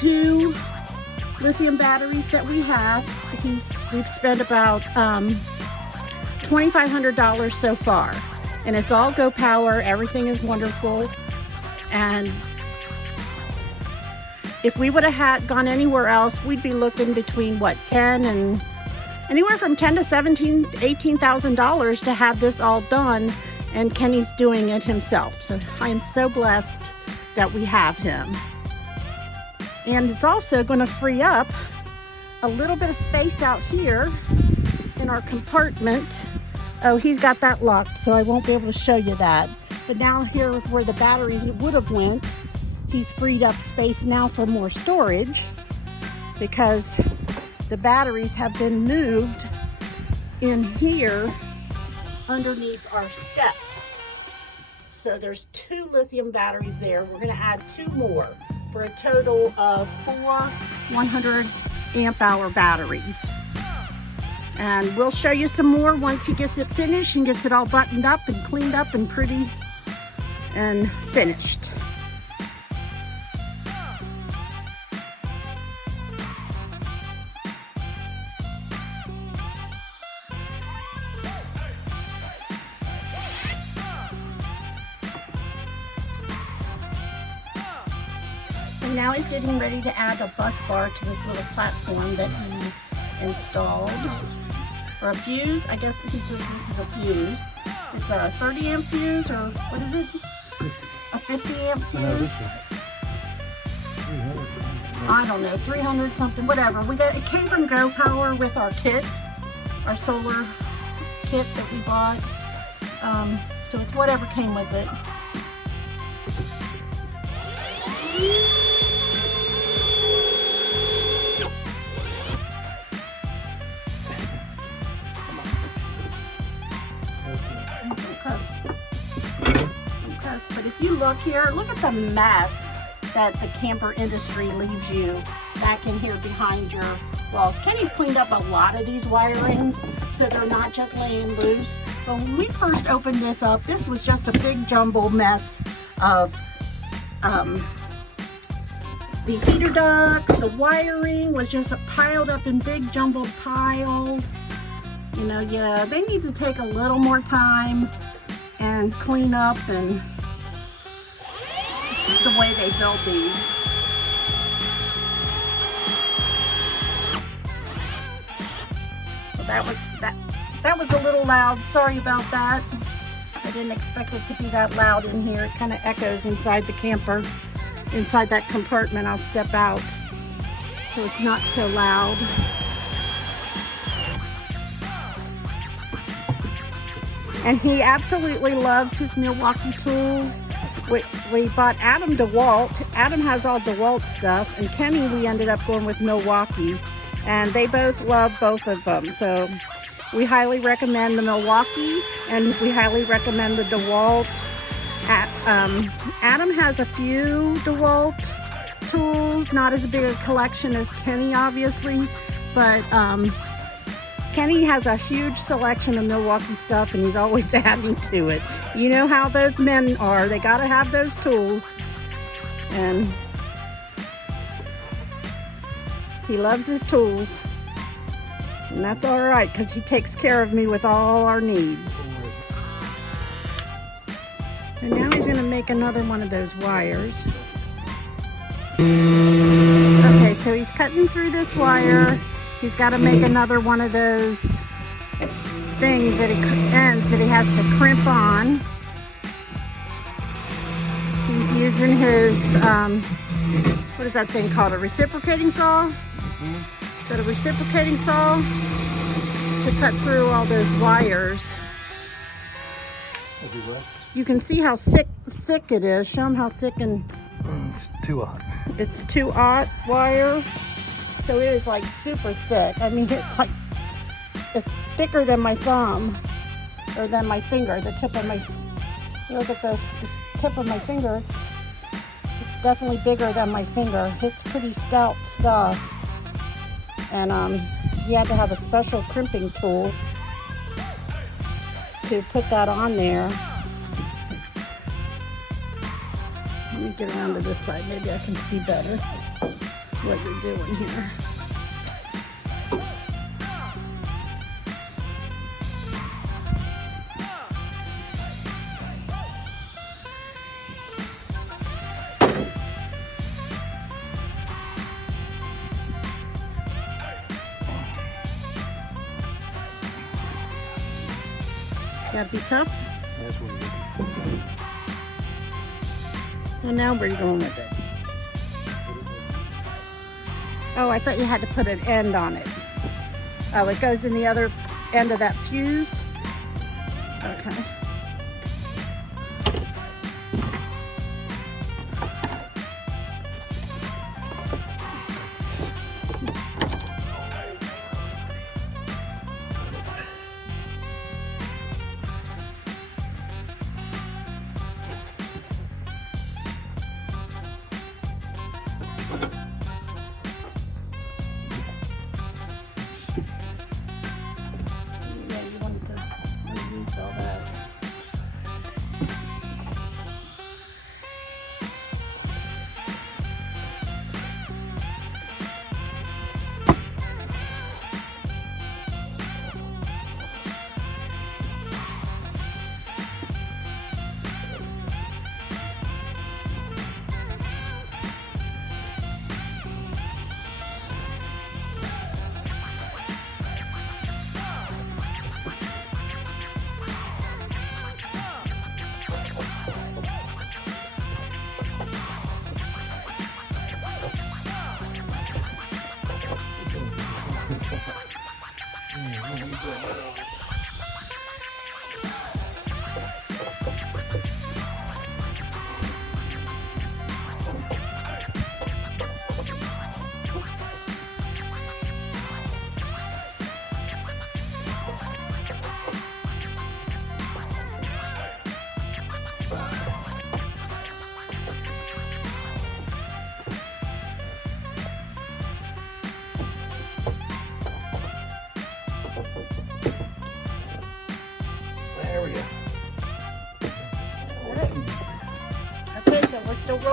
Two lithium batteries that we have. We've spent about $2,500 so far, and it's all Go Power. Everything is wonderful, and if we would have gone anywhere else, we'd be looking between what, 10 and anywhere from 10 to 17, $18,000 to have this all done, and Kenny's doing it himself. So I am so blessed that we have him. And it's also going to free up a little bit of space out here in our compartment. Oh, he's got that locked, so I won't be able to show you that. But now here where the batteries would have went, he's freed up space now for more storage because the batteries have been moved in here underneath our steps. So there's 2 lithium batteries there. We're going to add 2 more for a total of 4 100 amp hour batteries. And we'll show you some more once he gets it finished and gets it all buttoned up and cleaned up and pretty and finished. And now he's getting ready to add a bus bar to this little platform that he installed. Or a fuse, I guess he says this is a fuse. It's a 30 amp fuse, or what is it? A 50 amp fuse? I don't know, 300 something, whatever. It came from Go Power with our kit, our solar kit that we bought. So it's whatever came with it. But if you look here, look at the mess that the camper industry leaves you back in here behind your walls. Kenny's cleaned up a lot of these wirings so they're not just laying loose. But when we first opened this up, this was just a big jumble mess of the heater ducts, the wiring was just piled up in big jumbled piles. You know, yeah, they need to take a little more time and clean up, and this is the way they build these. So that was a little loud. Sorry about that. I didn't expect it to be that loud in here. It kind of echoes inside the camper. Inside that compartment, I'll step out so it's not so loud. And he absolutely loves his Milwaukee tools. We bought Adam DeWalt. Adam has all DeWalt stuff, and Kenny we ended up going with Milwaukee, and they both love both of them. So we highly recommend the Milwaukee, and we highly recommend the DeWalt. Adam has a few DeWalt tools, not as big a collection as Kenny, obviously, but Kenny has a huge selection of Milwaukee stuff, and he's always adding to it. You know how those men are. They got to have those tools, and he loves his tools, and that's all right because he takes care of me with all our needs. And now he's going to make another one of those wires. Okay, so he's cutting through this wire. He's got to make another one of those things that ends that he has to crimp on. He's using his, what is that thing called? A reciprocating saw? Is that a reciprocating saw? To cut through all those wires. You can see how thick it is. Show them how thick and... It's 2/0. It's 2/0 wire. So it is like super thick. I mean, it's thicker than my thumb, or than my finger, the tip of my, you look at the tip of my finger, it's definitely bigger than my finger. It's pretty stout stuff. And you had to have a special crimping tool to put that on there. Let me get around to this side. Maybe I can see better what you're doing here. That'd be tough. That's what it is. Well, now where are you going with it? Oh, I thought you had to put an end on it. Oh, it goes in the other end of that fuse? Okay. Yeah, you wanted to use all that.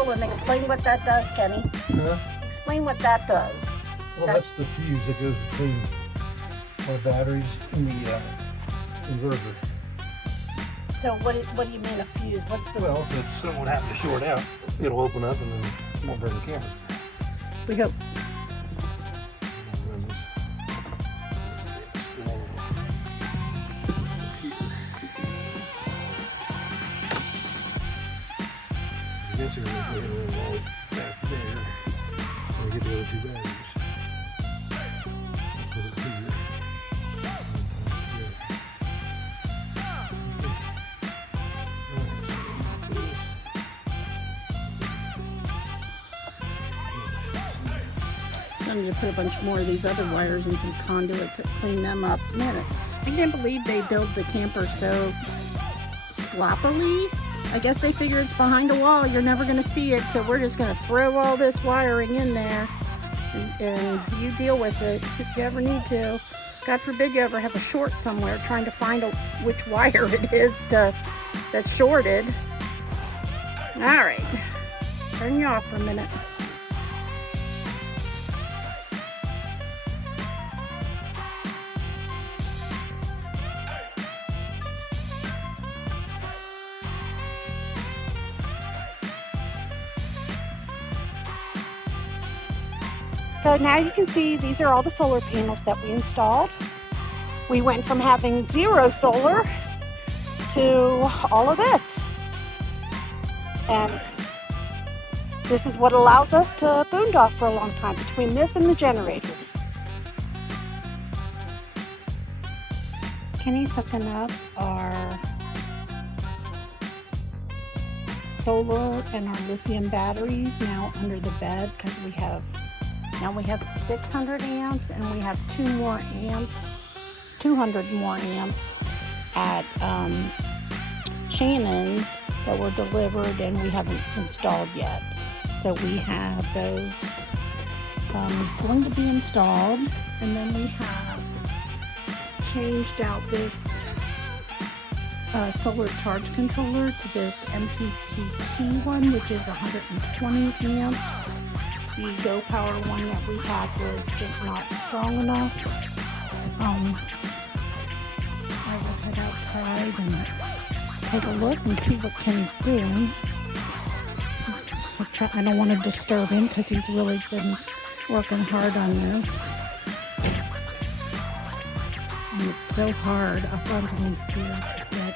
Talon. Explain what that does, Kenny. Huh? Explain what that does. Well, that's the fuse that goes between our batteries and the inverter. So what do you mean a fuse? What's the... Well, if it's someone happen to short out, it'll open up and then it won't burn the camper. We hope. I guess you're going to put it all back there. And get the other two batteries. Put it here. I need to put a bunch more of these other wires and some conduits and clean them up. Man, I can't believe they build the camper so sloppily. I guess they figure it's behind a wall. You're never going to see it, so we're just going to throw all this wiring in there, and you deal with it if you ever need to. God forbid you ever have a short somewhere trying to find which wire it is that's shorted. All right, turn you off for a minute. So now you can see these are all the solar panels that we installed. We went from having 0 solar to all of this. And this is what allows us to boondock for a long time, between this and the generator. Kenny's hooking up our solar and our lithium batteries now under the bed, because we have 600 amps and we have 200 more amps at Shannon's that were delivered and we haven't installed yet. So we have those going to be installed, and then we have changed out this solar charge controller to this MPPT one, which is 120 amps. The Go Power one that we had was just not strong enough. I will head outside and take a look and see what Kenny's doing. I don't want to disturb him because he's really been working hard on this. And it's so hard up underneath here to get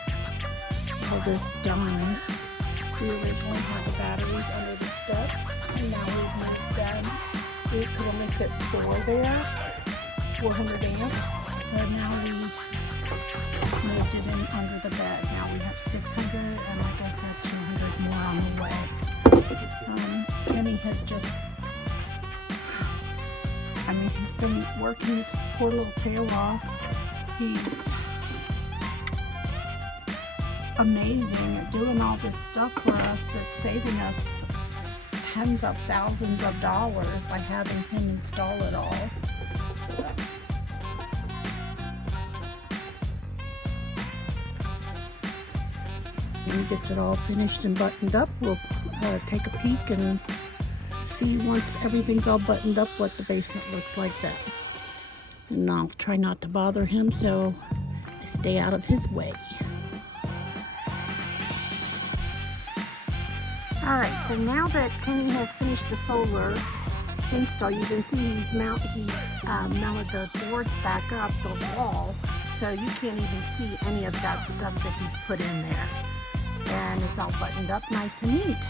all this done. We originally had the batteries under the steps, and now we've moved them. We could only fit 4 there, 400 amps. So now we moved it in under the bed. Now we have 600, and like I said, 200 more on the way. Kenny has just, he's been working his poor little tail off. He's amazing at doing all this stuff for us that's saving us tens of thousands of dollars by having him install it all. When he gets it all finished and buttoned up, we'll take a peek and see, once everything's all buttoned up, what the basement looks like then. And I'll try not to bother him, so I stay out of his way. Alright, so now that Kenny has finished the solar install, you can see he mounted the boards back up the wall, so you can't even see any of that stuff that he's put in there. And it's all buttoned up nice and neat.